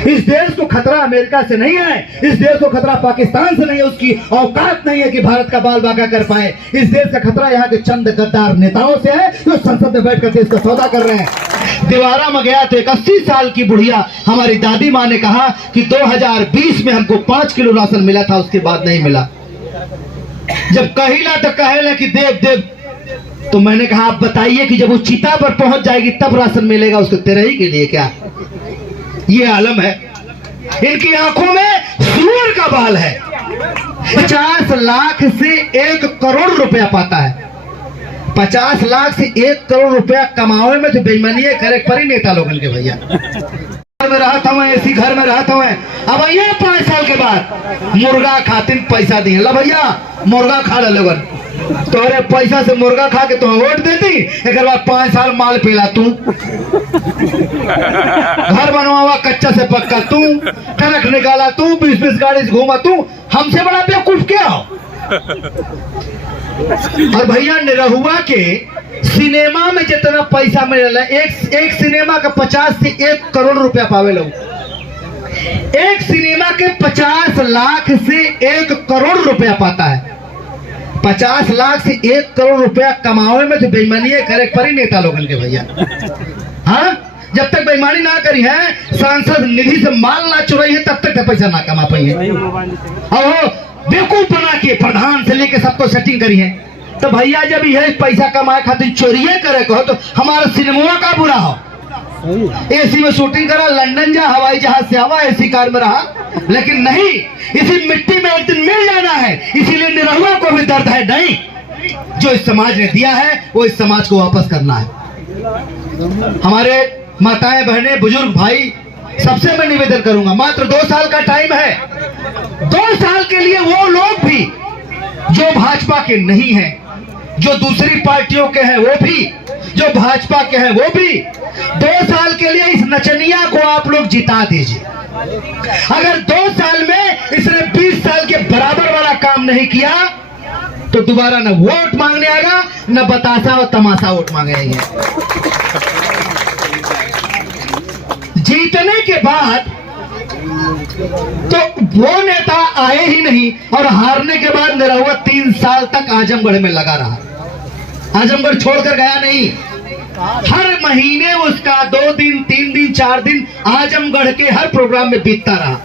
इस देश को खतरा अमेरिका से नहीं है, इस देश को खतरा पाकिस्तान से नहीं है, उसकी औकात नहीं है कि भारत का बाल बाका कर पाए। इस देश का खतरा यहाँ के चंद गद्दार नेताओं से है जो संसद में बैठकर देश का सौदा कर रहे हैं। दीवारा में गया तो एक 80 साल की बुढ़िया हमारी दादी माँ ने कहा कि 2020 में हमको 5 किलो राशन मिला था, उसके बाद नहीं मिला। जब कहिला तो कहेला कि देव देव, तो मैंने कहा आप बताइए कि जब वो चिता पर पहुंच जाएगी तब राशन मिलेगा उसको, तेरे ही के लिए क्या? ये आलम है। इनकी आंखों में सूअर का बाल है। 50 लाख से 1 करोड़ रुपया पाता है। 50 लाख से 1 करोड़ रुपया कमावे में तो बेईमानी करे पर ही नेता लोगन के भैया। घर में रहता हूँ, ऐसी घर में रहता हूँ। अब ये 5 साल के बाद मुर्गा खातिर पैसा दिए, ला भैया मुर्गा खा रहे लोगन, तोरे पैसा से मुर्गा खा के तुम वोट देती, एक बाद 5 साल माल पीला तू, घर बनवावा कच्चा से पक्का तू, ट्रक निकाला तू, 20-20 गाड़ी से घूमा तू, हमसे बड़ा बेवकूफ क्या हो? और भैया निरहुआ के सिनेमा में जितना पैसा मिलेला, एक सिनेमा का 50 से 1 करोड़ रुपया पावे लोग। एक सिनेमा के 50 लाख से 1 करोड़ रुपया पाता है। 50 लाख से 1 करोड़ रुपया कमावे में तो बेईमानी करे पर ही नेता लोगन के भैया। हाँ, जब तक बेईमानी ना करी है, सांसद निधि से माल ना चुराई है, तब तक पैसा ना कमा पाई है। और बेवकूफ बना के प्रधान से लेके सबको सेटिंग करी है। तो भैया जब यह पैसा कमाए खातिर चोरिये करे कहो तो हमारा सिनेमा का बुरा हो। एसी में शूटिंग करा, लंदन जा, हवाई जहाज से आवा, एसी कार में रहा, लेकिन नहीं, इसी मिट्टी में एक दिन मिल जाना है। इसीलिए निरहुआ को भी दर्द है, नहीं जो इस समाज ने दिया है वो इस समाज को वापस करना है। हमारे माताएं बहनें बुजुर्ग भाई सबसे मैं निवेदन करूंगा, मात्र 2 साल का टाइम है। 2 साल के लिए वो लोग भी जो भाजपा के नहीं हैं, जो दूसरी पार्टियों के हैं वो भी, जो भाजपा के हैं वो भी, 2 साल के लिए इस नचनिया को आप लोग जिता दीजिए। अगर 2 साल में इसने 20 साल के बराबर वाला काम नहीं किया तो दोबारा न वोट मांगने आएगा, न बतासा और तमाशा वोट मांगेंगे। जीतने के बाद तो वो नेता आए ही नहीं, और हारने के बाद निरहुआ 3 साल तक आजमगढ़ में लगा रहा। आजमगढ़ छोड़कर गया नहीं। हर महीने उसका 2 दिन 3 दिन 4 दिन आजमगढ़ के हर प्रोग्राम में बीतता रहा,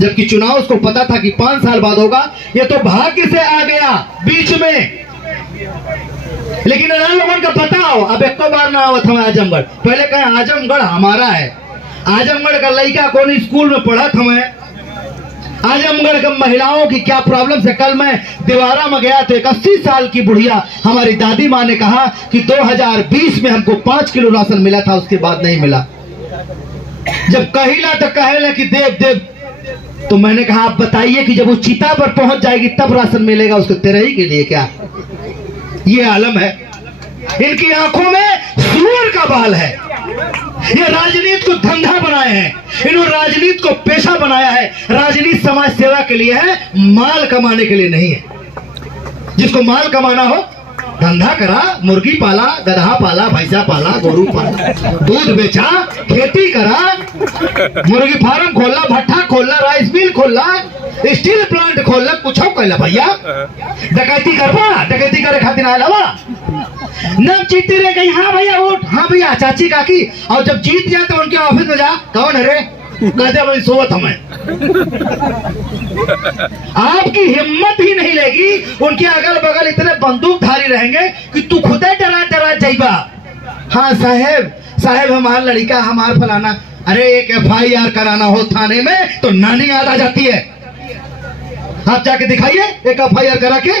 जबकि चुनाव उसको पता था कि 5 साल बाद होगा। ये तो भाग्य से आ गया बीच में, लेकिन इन लोगों का पता हो अब एक बार ना आवत हमें आजमगढ़। पहले कहे आजमगढ़ हमारा है, आजमगढ़ का लड़का कौन स्कूल में पढ़ा था। मैं आजमगढ़ के महिलाओं की क्या प्रॉब्लम है। कल मैं दीवारा में गया तो एक 80 साल की बुढ़िया हमारी दादी माँ ने कहा कि 2020 में हमको 5 किलो राशन मिला था, उसके बाद नहीं मिला। जब कहिला तो कहेला कि देव देव, तो मैंने कहा आप बताइए कि जब वो चिता पर पहुंच जाएगी तब राशन मिलेगा उसको, तेरे ही के लिए क्या? ये आलम है। इनकी आंखों में सूअर का बाल है। ये राजनीति को धंधा बनाए हैं, इन्होंने राजनीति को पेशा बनाया है। राजनीति समाज सेवा के लिए है, माल कमाने के लिए नहीं है। जिसको माल कमाना हो धंधा करा, मुर्गी पाला, गधा पाला, भैंसा पाला, गोरू पाला, दूध बेचा, खेती करा, मुर्गी फार्म खोलना, भट्ठा खोलना, राइस मिल खोलना, स्टील प्लांट खोलना, कुछ कहला भैया। डकैती करवा, डकैती करे खातिर आया नब जीतती रह गई। हाँ भैया वोट, हाँ भैया चाची काकी, और जब जीत जाए तो उनके ऑफिस में जा, कौन है रे? कहते भाई सोवत हमें। आपकी हिम्मत ही नहीं लेगी। उनके अगल बगल इतने बंदूकधारी रहेंगे कि तू खुदे डरा डरा जाइबा। हाँ साहेब, साहेब हमारा लड़का, हमारा फलाना। अरे एक FIR कराना हो थाने में तो नानी याद आ जाती है। आप जाके दिखाइए एक FIR करा के।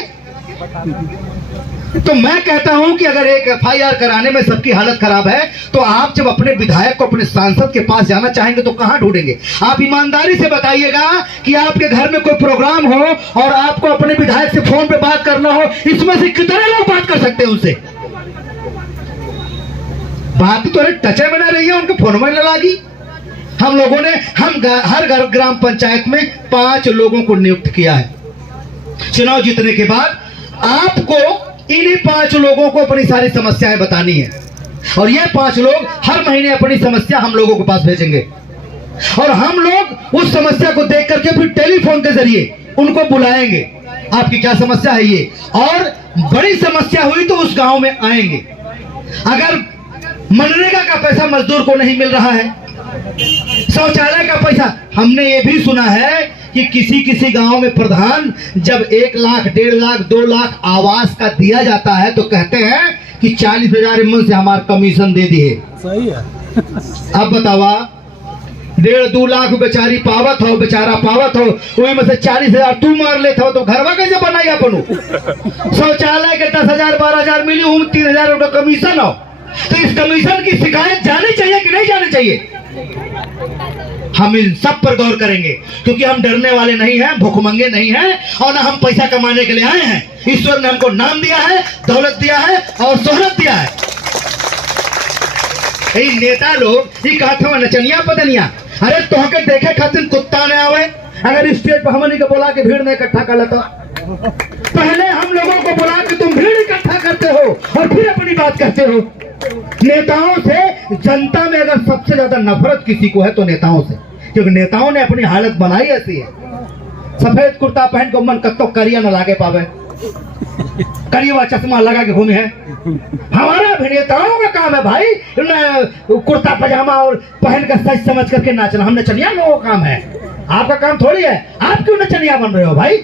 तो मैं कहता हूं कि अगर एक FIR कराने में सबकी हालत खराब है तो आप जब अपने विधायक को, अपने सांसद के पास जाना चाहेंगे तो कहां ढूंढेंगे? आप ईमानदारी से बताइएगा कि आपके घर में कोई प्रोग्राम हो और आपको अपने विधायक से फोन पे बात करना हो, इसमें से कितने लोग बात कर सकते हैं उनसे? बात तो टच में ना रही है, उनके फोन में न लगी। हम लोगों ने हर ग्राम पंचायत में 5 लोगों को नियुक्त किया है। चुनाव जीतने के बाद आपको इन्हीं 5 लोगों को अपनी सारी समस्याएं बतानी है, और ये 5 लोग हर महीने अपनी समस्या हम लोगों के पास भेजेंगे। और हम लोग उस समस्या को देख करके फिर टेलीफोन के जरिए उनको बुलाएंगे, आपकी क्या समस्या है ये, और बड़ी समस्या हुई तो उस गांव में आएंगे। अगर मनरेगा का पैसा मजदूर को नहीं मिल रहा है, शौचालय का पैसा, हमने ये भी सुना है कि किसी किसी गांव में प्रधान जब 1 लाख 1.5 लाख 2 लाख आवास का दिया जाता है तो कहते हैं कि 40,000 एमएल से हमारा कमीशन दे दिए। सही है। अब बतावा 1.5-2 लाख बेचारी पावत हो, बेचारा पावत हो, वही में से 40,000 तू मार लेता हो तो घरवा कैसे बनाई अपनू? शौचालय के 10,000 12,000 मिली, 3,000 रुपये कमीशन हो, तो इस कमीशन की शिकायत जानी चाहिए कि नहीं जानी चाहिए? हम इन सब पर गौर करेंगे, क्योंकि हम डरने वाले नहीं हैं, भूखमंगे नहीं हैं, और ना हम पैसा कमाने के लिए आए हैं। ईश्वर ने हमको नाम दिया है, दौलत दिया है और शोहरत दिया है। यही नेता लोग ये कहते हैं नचनिया पतनिया, अरे तोहके देखे खातिर कुत्ता न आवे, अगर स्टेज पर हमनी को बोला के भीड़ में इकट्ठा कर लेता, पहले हम लोगों को बुला के तुम भीड़ इकट्ठा करते हो और फिर अपनी बात कहते हो। नेताओं से जनता में अगर सबसे ज्यादा नफरत किसी को है तो नेताओं से, क्योंकि नेताओं ने अपनी हालत बनाई ऐसी है। सफेद कुर्ता पहन को मन कत्तो करिया न लागे पावे, करिया चश्मा लगा के घूमे है। हमारा अभिनेताओं का काम है भाई कुर्ता पजामा और पहन कर सच समझ करके नाचना, हम नचनिया लोगों का काम है, आपका काम थोड़ी है। आप क्यों नचनिया बन रहे हो भाई?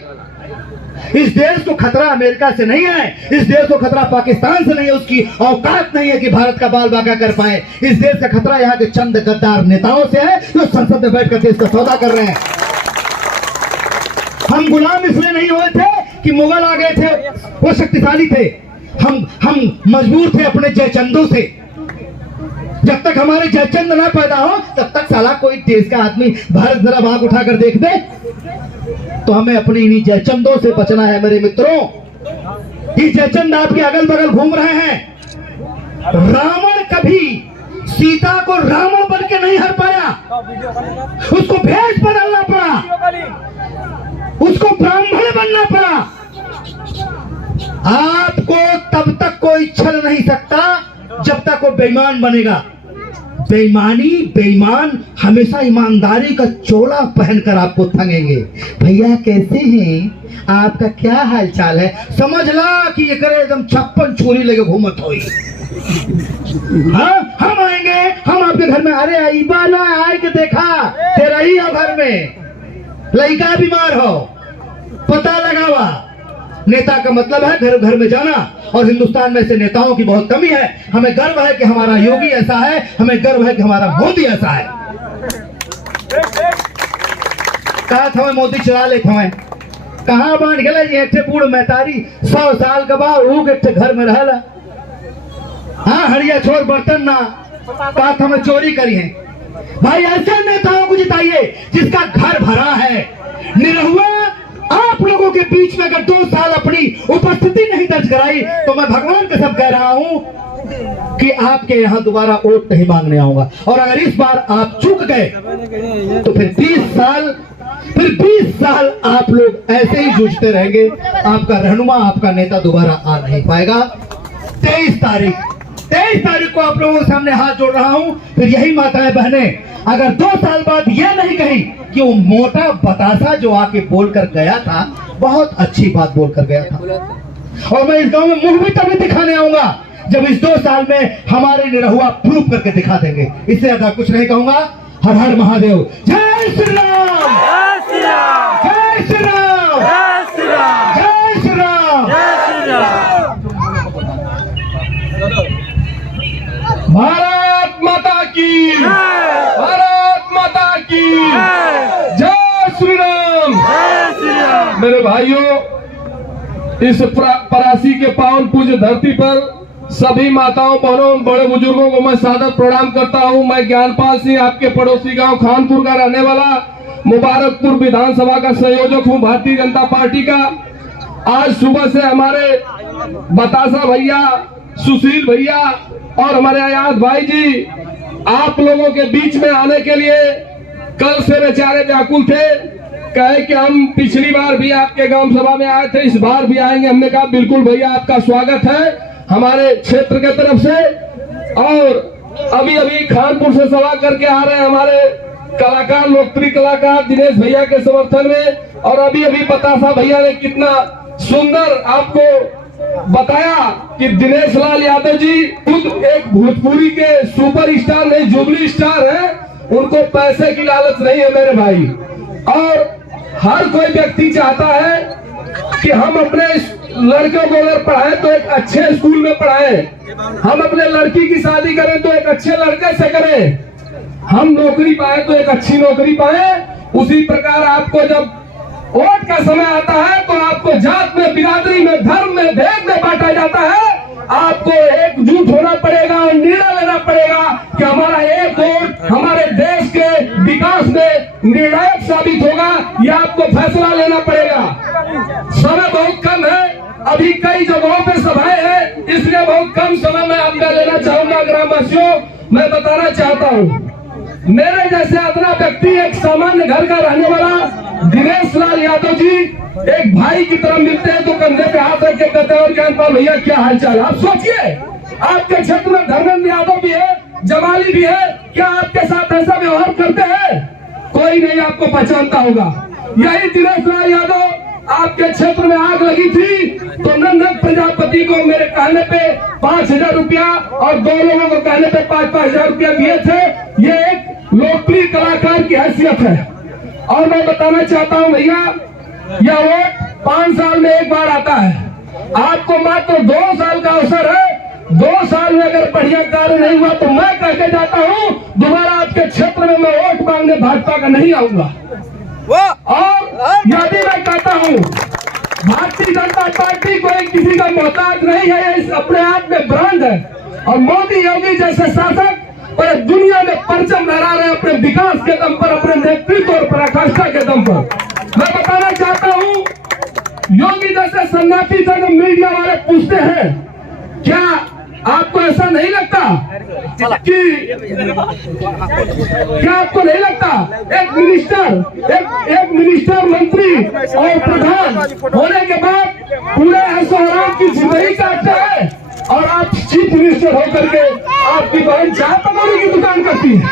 इस देश को खतरा अमेरिका से नहीं है, इस देश को खतरा पाकिस्तान से नहीं है, उसकी औकात नहीं है कि भारत का बाल बाका कर पाए। इस देश का खतरा यहाँ के चंद गद्दार नेताओं से है जो संसद में बैठकर देश का सौदा कर रहे हैं। हम गुलाम इसलिए नहीं हुए थे कि मुगल आ गए थे, वो शक्तिशाली थे, हम मजबूर थे अपने जयचंदों से। जब तक हमारे जयचंद ना पैदा हो तब तक साला कोई देश का आदमी भारत जरा भाग उठाकर देख दे, तो हमें अपनी इन्हीं जयचंदों से बचना है मेरे मित्रों। ये जयचंद आपके अगल बगल घूम रहे हैं। रावण कभी सीता को रावण बन के नहीं हर पाया, उसको भेष बदलना पड़ा, उसको ब्राह्मण बनना पड़ा। आपको तब तक कोई छल नहीं सकता जब तक वो बेईमान बनेगा। बेईमान हमेशा ईमानदारी का चोला पहनकर आपको थंगेंगे। भैया कैसे हैं, आपका क्या हाल चाल है, समझ ला कि ये करे एकदम 56 छुरी लेके घूमत होई। हाँ, हम आएंगे, हम आपके घर में, अरे आईबा ना आए के देखा तेरा ही हो घर में, लड़का बीमार हो, पता लगावा। नेता का मतलब है घर घर में जाना, और हिंदुस्तान में से नेताओं की बहुत कमी है। हमें गर्व है कि हमारा योगी ऐसा है, हमें गर्व है कि हमारा मोदी ऐसा है। कहा था मोदी चला ले थे, कहाँ बांध गए एक बूढ़ महतारी 100 साल के बाद एक घर में रहला। हाँ, हरिया छोड़ बर्तन ना, कहा था हमें चोरी करी है। भाई ऐसे नेताओं को जिताइए जिसका घर भरा है। निरहुआ आप लोगों के बीच में अगर 2 साल अपनी उपस्थिति नहीं दर्ज कराई तो मैं भगवान कसम कह रहा हूं कि आपके यहाँ दोबारा वोट नहीं मांगने आऊंगा। और अगर इस बार आप चूक गए तो फिर 20 साल आप लोग ऐसे ही जूझते रहेंगे। आपका रहनुमा, आपका नेता दोबारा आ नहीं पाएगा। 23 तारीख को आप लोगों के सामने हाथ जोड़ रहा हूं। फिर यही माताएं बहनें अगर 2 साल बाद यह नहीं कही कि वो मोटा बतासा जो आके बोलकर गया था बहुत अच्छी बात बोलकर गया था, और मैं इस गांव में मुंह भी तभी दिखाने आऊंगा जब इस 2 साल में हमारे निरहुआ प्रूफ करके दिखा देंगे। इससे ज्यादा कुछ नहीं कहूंगा। हर हर महादेव, जय श्री राम, जय श्री राम, जय श्री राम, जय श्री राम, जय श्री राम। भारत माता की, भारत माता की जय श्री राम, जय श्री राम। मेरे भाइयों, इस परासी के पावन पूज्य धरती पर सभी माताओं, बहनों, बड़े बुजुर्गों को मैं सादर प्रणाम करता हूं। मैं ज्ञानपाल सिंह, आपके पड़ोसी गांव खानपुर का रहने वाला, मुबारकपुर विधानसभा का संयोजक हूं भारतीय जनता पार्टी का। आज सुबह से हमारे बतासा भैया, सुशील भैया और हमारे आयात भाई जी आप लोगों के बीच में आने के लिए कल से बेचारे व्याकुल थे। कहे कि हम पिछली बार भी आपके गांव सभा में आए थे, इस बार भी आएंगे। हमने कहा बिल्कुल भैया, आपका स्वागत है हमारे क्षेत्र के तरफ से। और अभी अभी खानपुर से सभा करके आ रहे हैं हमारे कलाकार, लोकप्रिय कलाकार दिनेश भैया के समर्थन में। और अभी अभी बतासा भैया ने कितना सुंदर आपको बताया कि दिनेश लाल यादव जी खुद एक भोजपुरी के सुपर स्टार नहीं, जुबली स्टार है। उनको पैसे की लालच नहीं है मेरे भाई। और हर कोई व्यक्ति चाहता है कि हम अपने लड़कियों को अगर पढ़ाएं तो एक अच्छे स्कूल में पढ़ाएं, हम अपने लड़की की शादी करें तो एक अच्छे लड़के से करें, हम नौकरी पाए तो एक अच्छी नौकरी पाए। उसी प्रकार आपको जब वोट का समय आता है तो आपको जात में, बिरादरी में, धर्म में, भेद में बांटा जाता है। आपको एकजुट होना पड़ेगा और निर्णय लेना पड़ेगा कि हमारा एक वोट हमारे देश के विकास में निर्णायक साबित होगा। यह आपको फैसला लेना पड़ेगा। समय बहुत कम है, अभी कई जगहों पे सभाएं हैं, इसलिए बहुत कम समय में आपका लेना चाहूंगा। ग्रामवासियों, मैं बताना चाहता हूँ, मेरे जैसे अदना व्यक्ति, एक सामान्य घर का रहने वाला दिनेश लाल यादव जी एक भाई की तरह मिलते हैं तो कंधे पे हाथ रख के कहते हैं और ज्ञानपाल भैया क्या हालचाल। आप सोचिए, आपके क्षेत्र में धर्मेंद्र यादव भी है, जमाली भी है, क्या आपके साथ ऐसा व्यवहार करते हैं? कोई नहीं आपको पहचानता होगा। यही दिनेश लाल यादव, आपके क्षेत्र में आग लगी थी तो नंदन प्रजापति को मेरे कहने पे 5,000 रुपया और 2 लोगों को कहने पे 5,000 रुपया दिए थे। ये एक लोकप्रिय कलाकार की हैसियत है। और मैं बताना चाहता हूं भैया, यह वोट 5 साल में एक बार आता है। आपको मात्र 2 साल का अवसर है। 2 साल में अगर बढ़िया कार्य नहीं हुआ तो मैं कह के जाता हूं, दोबारा आपके क्षेत्र में मैं वोट मांगने भाजपा का नहीं आऊंगा। और यदि मैं कहता हूं, भारतीय जनता पार्टी कोई किसी का मोहताज नहीं है, ये अपने आप में ब्रांड है। और मोदी योगी जैसे शासक पूरे दुनिया में परचम लहरा रहे हैं अपने विकास के दम पर, अपने नेतृत्व और पराकाष्ठा के दम पर। मैं बताना चाहता हूं, योगी जैसे सन्यासी से जब मीडिया वाले पूछते हैं, क्या आपको ऐसा नहीं लगता कि क्या आपको नहीं लगता एक मिनिस्टर, मंत्री और प्रधान होने के बाद पूरे ऐशो-आराम की जिंदगी काटते हैं और आप चीफ मिनिस्टर होकर के आपकी बहन चाय पकौड़ी की दुकान करती है।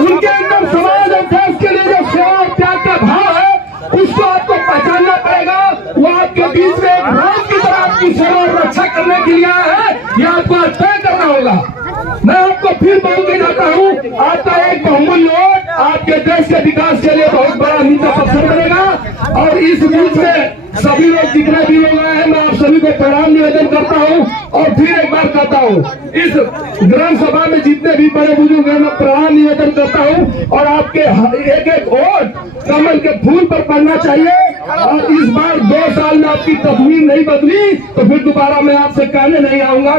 उनके अंदर समाज और देश के लिए जो सेवा और त्याग का भाव है उसको आपको पहचानना पड़ेगा। वो आपके बीच में एक राम की तरह आपकी सेवा और रक्षा करने के लिए आया है, यह आपको तय करना होगा। मैं आपको फिर बोल के जाता हूँ, आपका एक बहुमूल्य वोट आपके देश के विकास के लिए बहुत बड़ा नीति पत्थर बनेगा। और इस बीच में सभी लोग, जितने भी लोग आए हैं, मैं आप सभी को प्रणाम निवेदन करता हूँ। और फिर एक बार कहता हूँ, इस ग्राम सभा में जितने भी बड़े बुजुर्ग हैं, मैं प्रणाम निवेदन करता हूँ। और आपके एक एक वोट कमल के फूल पर पड़ना चाहिए। और इस बार 2 साल में आपकी तस्वीर नहीं बदली तो फिर दोबारा मैं आपसे कहने नहीं आऊंगा।